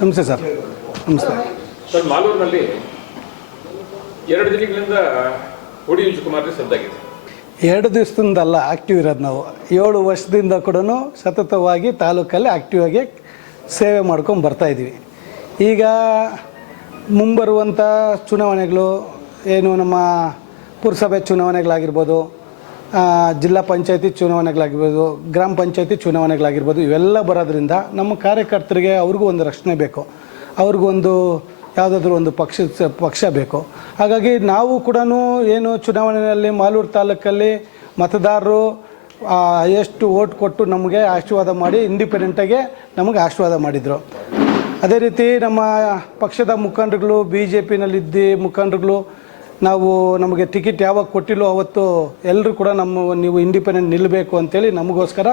ನಮಸ್ತೆ ಸರ್. ನಮಸ್ತೆ ಸರ್. ಮಾಲೂರಿನಲ್ಲಿ 2 ದಿನಗಳಿಂದ ಹುಡಿ ಕುಮಾರ್ ಸದ್ದಾಗಿದೆ. 2 ದಿವಸದಿಂದಲ್ಲ ಆ್ಯಕ್ಟಿವ್ ಇರೋದು. ನಾವು 7 ವರ್ಷದಿಂದ ಕೂಡ ಸತತವಾಗಿ ತಾಲೂಕಲ್ಲಿ ಆ್ಯಕ್ಟಿವ್ ಆಗಿ ಸೇವೆ ಮಾಡ್ಕೊಂಡು ಬರ್ತಾಯಿದ್ದೀವಿ. ಈಗ ಮುಂಬರುವಂಥ ಚುನಾವಣೆಗಳು ಏನು, ನಮ್ಮ ಪುರಸಭೆ ಚುನಾವಣೆಗಳಾಗಿರ್ಬೋದು, ಜಿಲ್ಲಾ ಪಂಚಾಯತಿ ಚುನಾವಣೆಗಳಾಗಿರ್ಬೋದು, ಗ್ರಾಮ ಪಂಚಾಯತಿ ಚುನಾವಣೆಗಳಾಗಿರ್ಬೋದು, ಇವೆಲ್ಲ ಬರೋದ್ರಿಂದ ನಮ್ಮ ಕಾರ್ಯಕರ್ತರಿಗೆ ಅವ್ರಿಗೂ ಒಂದು ರಕ್ಷಣೆ ಬೇಕು, ಅವ್ರಿಗೊಂದು ಯಾವುದಾದ್ರೂ ಒಂದು ಪಕ್ಷ ಬೇಕು. ಹಾಗಾಗಿ ನಾವು ಕೂಡ ಏನು ಚುನಾವಣೆಯಲ್ಲಿ ಮಾಲೂರು ತಾಲೂಕಲ್ಲಿ ಮತದಾರರು ಎಷ್ಟು ಓಟ್ ಕೊಟ್ಟು ನಮಗೆ ಆಶೀರ್ವಾದ ಮಾಡಿ ಇಂಡಿಪೆಂಡೆಂಟಾಗೆ ನಮಗೆ ಆಶೀರ್ವಾದ ಮಾಡಿದರು. ಅದೇ ರೀತಿ ನಮ್ಮ ಪಕ್ಷದ ಮುಖಂಡರುಗಳು, BJPನಲ್ಲಿದ್ದ ಮುಖಂಡರುಗಳು, ನಮಗೆ ಟಿಕೆಟ್ ಯಾವಾಗ ಕೊಟ್ಟಿಲ್ಲೋ ಅವತ್ತು ಎಲ್ಲರೂ ಕೂಡ ನೀವು ಇಂಡಿಪೆಂಡೆಂಟ್ ನಿಲ್ಲಬೇಕು ಅಂತೇಳಿ ನಮಗೋಸ್ಕರ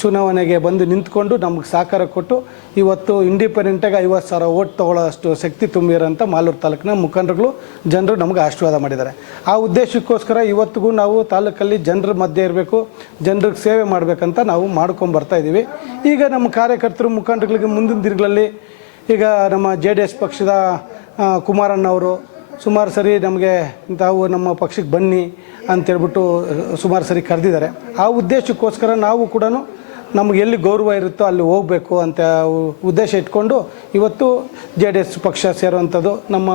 ಚುನಾವಣೆಗೆ ಬಂದು ನಿಂತ್ಕೊಂಡು ನಮಗೆ ಸಹಕಾರ ಕೊಟ್ಟು ಇವತ್ತು ಇಂಡಿಪೆಂಡೆಂಟಾಗಿ 50,000 ಓಟ್ ತೊಗೊಳ್ಳೋಷ್ಟು ಶಕ್ತಿ ತುಂಬಿರೋಂಥ ಮಾಲೂರು ತಾಲೂಕಿನ ಮುಖಂಡರುಗಳು, ಜನರು ನಮಗೆ ಆಶೀರ್ವಾದ ಮಾಡಿದ್ದಾರೆ. ಆ ಉದ್ದೇಶಕ್ಕೋಸ್ಕರ ಇವತ್ತಿಗೂ ನಾವು ತಾಲೂಕಲ್ಲಿ ಜನರ ಮಧ್ಯೆ ಇರಬೇಕು, ಜನರಿಗೆ ಸೇವೆ ಮಾಡಬೇಕಂತ ನಾವು ಮಾಡ್ಕೊಂಬರ್ತಾಯಿದ್ದೀವಿ. ಈಗ ನಮ್ಮ ಕಾರ್ಯಕರ್ತರು ಮುಖಂಡರುಗಳಿಗೆ ಮುಂದಿನ ದಿನಗಳಲ್ಲಿ ಈಗ ನಮ್ಮ JDS ಪಕ್ಷದ ಕುಮಾರಣ್ಣವರು ಸುಮಾರು ಸರಿ ನಮಗೆ ತಾವು ನಮ್ಮ ಪಕ್ಷಕ್ಕೆ ಬನ್ನಿ ಅಂತೇಳ್ಬಿಟ್ಟು ಸುಮಾರು ಸರಿ ಕರೆದಿದ್ದಾರೆ. ಆ ಉದ್ದೇಶಕ್ಕೋಸ್ಕರ ನಾವು ಕೂಡ ನಮಗೆ ಎಲ್ಲಿ ಗೌರವ ಇರುತ್ತೋ ಅಲ್ಲಿ ಹೋಗಬೇಕು ಅಂತ ಉದ್ದೇಶ ಇಟ್ಕೊಂಡು ಇವತ್ತು JDS ಪಕ್ಷ ಸೇರುವಂಥದ್ದು. ನಮ್ಮ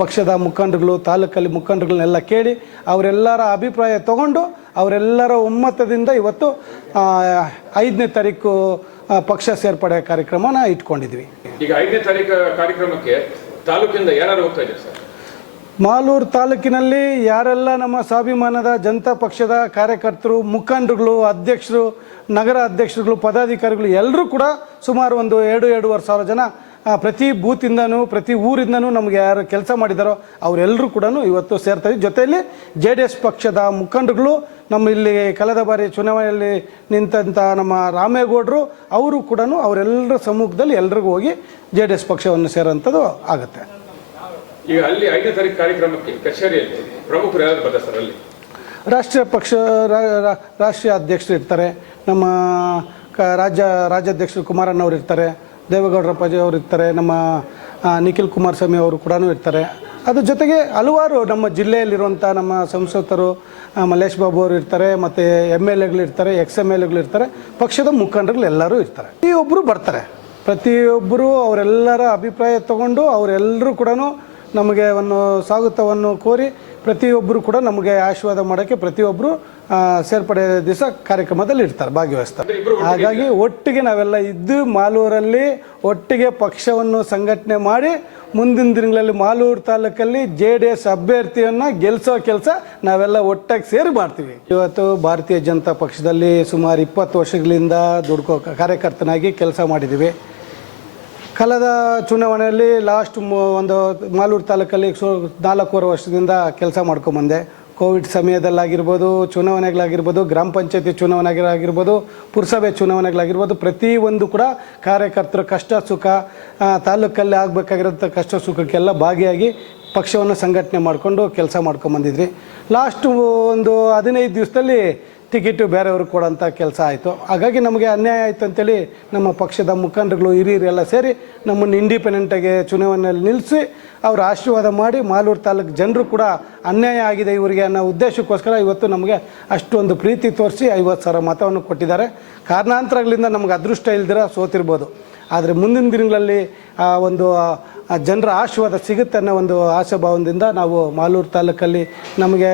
ಪಕ್ಷದ ಮುಖಂಡರುಗಳು, ತಾಲೂಕಲ್ಲಿ ಮುಖಂಡರುಗಳನ್ನೆಲ್ಲ ಕೇಳಿ ಅವರೆಲ್ಲರ ಅಭಿಪ್ರಾಯ ತಗೊಂಡು ಅವರೆಲ್ಲರ ಒಮ್ಮತದಿಂದ ಇವತ್ತು 5ನೇ ತಾರೀಕು ಪಕ್ಷ ಸೇರ್ಪಡೆ ಕಾರ್ಯಕ್ರಮನ ಇಟ್ಕೊಂಡಿದ್ವಿ. ಈಗ 5ನೇ ತಾರೀಕು ಕಾರ್ಯಕ್ರಮಕ್ಕೆ ತಾಲೂಕಿಂದ ಯಾರು ಹೋಗ್ತಾ ಇದ್ದಾರೆ ಸರ್? ಮಾಲೂರು ತಾಲೂಕಿನಲ್ಲಿ ಯಾರೆಲ್ಲ ನಮ್ಮ ಸ್ವಾಭಿಮಾನದ ಜನತಾ ಪಕ್ಷದ ಕಾರ್ಯಕರ್ತರು, ಮುಖಂಡರುಗಳು, ಅಧ್ಯಕ್ಷರು, ನಗರ ಅಧ್ಯಕ್ಷರುಗಳು, ಪದಾಧಿಕಾರಿಗಳು ಎಲ್ಲರೂ ಕೂಡ ಸುಮಾರು ಒಂದು 2-2.5 ಸಾವಿರ ಜನ ಪ್ರತಿ ಬೂತಿಂದನೂ ಪ್ರತಿ ಊರಿಂದನೂ ನಮಗೆ ಯಾರು ಕೆಲಸ ಮಾಡಿದಾರೋ ಅವರೆಲ್ಲರೂ ಕೂಡ ಇವತ್ತು ಸೇರ್ತಾರೆ. ಜೊತೆಯಲ್ಲಿ JDS ಪಕ್ಷದ ಮುಖಂಡರುಗಳು, ನಮ್ಮ ಇಲ್ಲಿ ಕಳೆದ ಬಾರಿ ಚುನಾವಣೆಯಲ್ಲಿ ನಿಂತಂಥ ನಮ್ಮ ರಾಮೇಗೌಡರು ಅವರು ಕೂಡ ಅವರೆಲ್ಲರ ಸಮ್ಮುಖದಲ್ಲಿ ಎಲ್ರಿಗೂ ಹೋಗಿ JDS ಪಕ್ಷವನ್ನು ಸೇರೋಂಥದ್ದು ಆಗುತ್ತೆ. ಈಗ ಅಲ್ಲಿ 5ನೇ ತಾರೀಕು ಕಾರ್ಯಕ್ರಮಕ್ಕೆ ಕಚೇರಿಯಲ್ಲಿ ಪ್ರಮುಖರು ಯಾರು ಬರ್ತಾರೆ ಸರ್? ಅಲ್ಲಿ ರಾಷ್ಟ್ರೀಯ ಅಧ್ಯಕ್ಷರು ಇರ್ತಾರೆ, ನಮ್ಮ ರಾಜ್ಯಾಧ್ಯಕ್ಷರು ಕುಮಾರಣ್ಣವ್ರು ಇರ್ತಾರೆ, ದೇವೇಗೌಡರಪ್ಪಾಜಿ ಅವರು ಇರ್ತಾರೆ, ನಮ್ಮ ನಿಖಿಲ್ ಕುಮಾರಸ್ವಾಮಿ ಅವರು ಕೂಡ ಇರ್ತಾರೆ. ಅದ್ರ ಜೊತೆಗೆ ಹಲವಾರು ನಮ್ಮ ಜಿಲ್ಲೆಯಲ್ಲಿರುವಂಥ ನಮ್ಮ ಸಂಸದರು, ಮಲ್ಲೇಶ್ ಬಾಬು ಅವರು ಇರ್ತಾರೆ, ಮತ್ತು MLAಗಳು ಇರ್ತಾರೆ, XMLAಗಳು ಇರ್ತಾರೆ, ಪಕ್ಷದ ಮುಖಂಡರುಗಳು ಎಲ್ಲರೂ ಇರ್ತಾರೆ. ಪ್ರತಿಯೊಬ್ಬರು ಬರ್ತಾರೆ. ಪ್ರತಿಯೊಬ್ಬರು ಅವರೆಲ್ಲರ ಅಭಿಪ್ರಾಯ ತಗೊಂಡು ಅವರೆಲ್ಲರೂ ಕೂಡ ನಮಗೆ ಒಂದು ಸ್ವಾಗತವನ್ನು ಕೋರಿ ಪ್ರತಿಯೊಬ್ಬರು ಕೂಡ ನಮಗೆ ಆಶೀರ್ವಾದ ಮಾಡೋಕ್ಕೆ ಪ್ರತಿಯೊಬ್ಬರು ಸೇರ್ಪಡೆ ದಿವಸ ಕಾರ್ಯಕ್ರಮದಲ್ಲಿ ಇರ್ತಾರೆ, ಭಾಗವಹಿಸ್ತಾರೆ. ಹಾಗಾಗಿ ಒಟ್ಟಿಗೆ ನಾವೆಲ್ಲ ಇದ್ದು ಮಾಲೂರಲ್ಲಿ ಒಟ್ಟಿಗೆ ಪಕ್ಷವನ್ನು ಸಂಘಟನೆ ಮಾಡಿ ಮುಂದಿನ ದಿನಗಳಲ್ಲಿ ಮಾಲೂರು ತಾಲೂಕಲ್ಲಿ JDS ಅಭ್ಯರ್ಥಿಯನ್ನು ಗೆಲ್ಲಿಸೋ ಕೆಲಸ ನಾವೆಲ್ಲ ಒಟ್ಟಾಗಿ ಸೇರಿ ಮಾಡ್ತೀವಿ. ಇವತ್ತು ಭಾರತೀಯ ಜನತಾ ಪಕ್ಷದಲ್ಲಿ ಸುಮಾರು 20 ವರ್ಷಗಳಿಂದ ಕಾರ್ಯಕರ್ತನಾಗಿ ಕೆಲಸ ಮಾಡಿದ್ದೀವಿ. ಕಳೆದ ಚುನಾವಣೆಯಲ್ಲಿ ಲಾಸ್ಟ್ ಒಂದು ಮಾಲೂರು ತಾಲೂಕಲ್ಲಿ 4 ವರ್ಷದಿಂದ ಕೆಲಸ ಮಾಡ್ಕೊಂಬಂದೆ. ಕೋವಿಡ್ ಸಮಯದಲ್ಲಾಗಿರ್ಬೋದು, ಚುನಾವಣೆಗಳಾಗಿರ್ಬೋದು, ಗ್ರಾಮ ಪಂಚಾಯತಿ ಚುನಾವಣೆಗಳಾಗಿರ್ಬೋದು, ಪುರಸಭೆ ಚುನಾವಣೆಗಳಾಗಿರ್ಬೋದು, ಪ್ರತಿಯೊಂದು ಕೂಡ ಕಾರ್ಯಕರ್ತರ ಕಷ್ಟ ಸುಖ, ತಾಲೂಕಲ್ಲಿ ಆಗಬೇಕಾಗಿರೋಂಥ ಕಷ್ಟ ಸುಖಕ್ಕೆಲ್ಲ ಭಾಗಿಯಾಗಿ ಪಕ್ಷವನ್ನು ಸಂಘಟನೆ ಮಾಡಿಕೊಂಡು ಕೆಲಸ ಮಾಡ್ಕೊಂಬಂದಿದ್ರಿ. ಲಾಸ್ಟ್ ಒಂದು 15 ದಿವಸದಲ್ಲಿ ಟಿಕೆಟು ಬೇರೆಯವ್ರಿಗೆ ಕೊಡೋಂಥ ಕೆಲಸ ಆಯಿತು. ಹಾಗಾಗಿ ನಮಗೆ ಅನ್ಯಾಯ ಆಯಿತು ಅಂತೇಳಿ ನಮ್ಮ ಪಕ್ಷದ ಮುಖಂಡರುಗಳು, ಹಿರಿಯರೆಲ್ಲ ಸೇರಿ ನಮ್ಮನ್ನು ಇಂಡಿಪೆಂಡೆಂಟಾಗಿ ಚುನಾವಣೆಯಲ್ಲಿ ನಿಲ್ಲಿಸಿ ಅವ್ರ ಆಶೀರ್ವಾದ ಮಾಡಿ ಮಾಲೂರು ತಾಲೂಕು ಜನರು ಕೂಡ ಅನ್ಯಾಯ ಆಗಿದೆ ಇವರಿಗೆ ಅನ್ನೋ ಉದ್ದೇಶಕ್ಕೋಸ್ಕರ ಇವತ್ತು ನಮಗೆ ಅಷ್ಟೊಂದು ಪ್ರೀತಿ ತೋರಿಸಿ 50,000 ಮತವನ್ನು ಕೊಟ್ಟಿದ್ದಾರೆ. ಕಾರಣಾಂತರಗಳಿಂದ ನಮಗೆ ಅದೃಷ್ಟ ಇಲ್ದಿರ ಸೋತಿರ್ಬೋದು, ಆದರೆ ಮುಂದಿನ ದಿನಗಳಲ್ಲಿ ಒಂದು ಜನರ ಆಶೀರ್ವಾದ ಸಿಗುತ್ತೆ ಅನ್ನೋ ಒಂದು ಆಶಾಭಾವದಿಂದ ನಾವು ಮಾಲೂರು ತಾಲೂಕಲ್ಲಿ ನಮಗೆ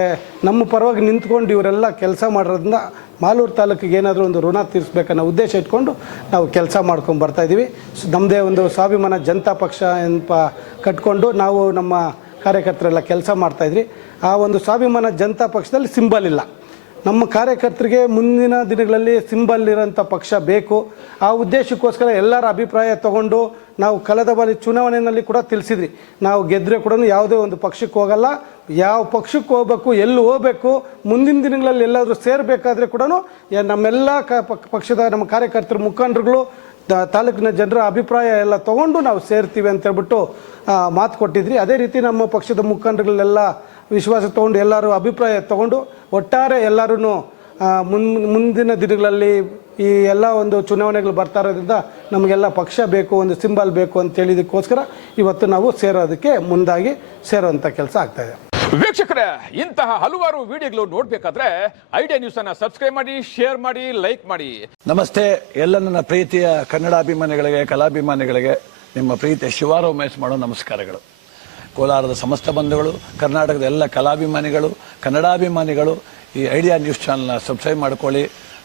ನಮ್ಮ ಪರವಾಗಿ ನಿಂತ್ಕೊಂಡು ಇವರೆಲ್ಲ ಕೆಲಸ ಮಾಡೋದ್ರಿಂದ ಮಾಲೂರು ತಾಲೂಕಿಗೆ ಏನಾದರೂ ಒಂದು ಋಣ ತೀರಿಸ್ಬೇಕನ್ನೋ ಉದ್ದೇಶ ಇಟ್ಕೊಂಡು ನಾವು ಕೆಲಸ ಮಾಡ್ಕೊಂಡು ಬರ್ತಾಯಿದ್ದೀವಿ. ನಮ್ಮದೇ ಒಂದು ಸ್ವಾಭಿಮಾನ ಜನತಾ ಪಕ್ಷ ಕಟ್ಕೊಂಡು ನಾವು ನಮ್ಮ ಕಾರ್ಯಕರ್ತರೆಲ್ಲ ಕೆಲಸ ಮಾಡ್ತಾಯಿದ್ರಿ. ಆ ಒಂದು ಸ್ವಾಭಿಮಾನ ಜನತಾ ಪಕ್ಷದಲ್ಲಿ ಸಿಂಬಲ್ ಇಲ್ಲ. ನಮ್ಮ ಕಾರ್ಯಕರ್ತರಿಗೆ ಮುಂದಿನ ದಿನಗಳಲ್ಲಿ ಸಿಂಬಲ್ ಇರೋಂಥ ಪಕ್ಷ ಬೇಕು. ಆ ಉದ್ದೇಶಕ್ಕೋಸ್ಕರ ಎಲ್ಲರ ಅಭಿಪ್ರಾಯ ತಗೊಂಡು ನಾವು ಕಳೆದ ಬಾರಿ ಚುನಾವಣೆಯಲ್ಲಿ ಕೂಡ ತಿಳಿಸಿದ್ರಿ, ನಾವು ಗೆದ್ದರೆ ಕೂಡ ಯಾವುದೇ ಒಂದು ಪಕ್ಷಕ್ಕೆ ಹೋಗಲ್ಲ, ಯಾವ ಪಕ್ಷಕ್ಕೆ ಹೋಗಬೇಕು, ಎಲ್ಲಿ ಹೋಗಬೇಕು, ಮುಂದಿನ ದಿನಗಳಲ್ಲಿ ಎಲ್ಲಾದರೂ ಸೇರಬೇಕಾದ್ರೆ ಕೂಡ ನಮ್ಮೆಲ್ಲ ಪಕ್ಷದ ನಮ್ಮ ಕಾರ್ಯಕರ್ತರ ಮುಖಂಡರುಗಳು, ತಾಲೂಕಿನ ಜನರ ಅಭಿಪ್ರಾಯ ಎಲ್ಲ ತೊಗೊಂಡು ನಾವು ಸೇರ್ತೀವಿ ಅಂತೇಳ್ಬಿಟ್ಟು ಮಾತು ಕೊಟ್ಟಿದ್ರಿ. ಅದೇ ರೀತಿ ನಮ್ಮ ಪಕ್ಷದ ಮುಖಂಡರುಗಳೆಲ್ಲ ವಿಶ್ವಾಸ ತೊಗೊಂಡು ಎಲ್ಲರೂ ಅಭಿಪ್ರಾಯ ತೊಗೊಂಡು ಒಟ್ಟಾರೆ ಎಲ್ಲರೂ ಮುಂದಿನ ದಿನಗಳಲ್ಲಿ ಈ ಎಲ್ಲ ಒಂದು ಚುನಾವಣೆಗಳು ಬರ್ತಾ ಇರೋದ್ರಿಂದ ನಮಗೆಲ್ಲ ಪಕ್ಷ ಬೇಕು, ಒಂದು ಸಿಂಬಲ್ ಬೇಕು ಅಂತ ಹೇಳಿದಕ್ಕೋಸ್ಕರ ಇವತ್ತು ನಾವು ಸೇರೋದಕ್ಕೆ ಮುಂದಾಗಿ ಸೇರುವಂಥ ಕೆಲಸ ಆಗ್ತಾಯಿದೆ. ವೀಕ್ಷಕರೇ, ಇಂತಹ ಹಲವಾರು ವಿಡಿಯೋಗಳು ನೋಡಬೇಕಾದ್ರೆ ಐಡಿಯಾ ನ್ಯೂಸ್ ಅನ್ನ ಸಬ್ಸ್ಕ್ರೈಬ್ ಮಾಡಿ, ಶೇರ್ ಮಾಡಿ, ಲೈಕ್ ಮಾಡಿ. ನಮಸ್ತೆ ಎಲ್ಲ ನನ್ನ ಪ್ರೀತಿಯ ಕನ್ನಡಾಭಿಮಾನಿಗಳಿಗೆ, ಕಲಾಭಿಮಾನಿಗಳಿಗೆ ನಿಮ್ಮ ಪ್ರೀತಿಯ ಶಿವಾರ ಉಮೇಶ್ ಮಾಡೋ ನಮಸ್ಕಾರಗಳು. ಕೋಲಾರದ ಸಮಸ್ತ ಬಂಧುಗಳು, ಕರ್ನಾಟಕದ ಎಲ್ಲ ಕಲಾಭಿಮಾನಿಗಳು, ಕನ್ನಡಾಭಿಮಾನಿಗಳು ಈ ಐಡಿಯಾ ನ್ಯೂಸ್ ಚಾನಲ್ನ ಸಬ್ಸ್ಕ್ರೈಬ್ ಮಾಡ್ಕೊಳ್ಳಿ,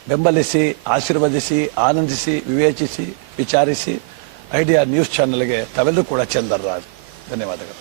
ಬೆಂಬಲಿಸಿ, ಆಶೀರ್ವದಿಸಿ, ಆನಂದಿಸಿ, ವಿವೇಚಿಸಿ, ವಿಚಾರಿಸಿ. ಐಡಿಯಾ ನ್ಯೂಸ್ ಚಾನಲ್ಗೆ ತಾವೆಲ್ಲರೂ ಕೂಡ ಚಂದರ್ರಾಜ್. ಧನ್ಯವಾದಗಳು.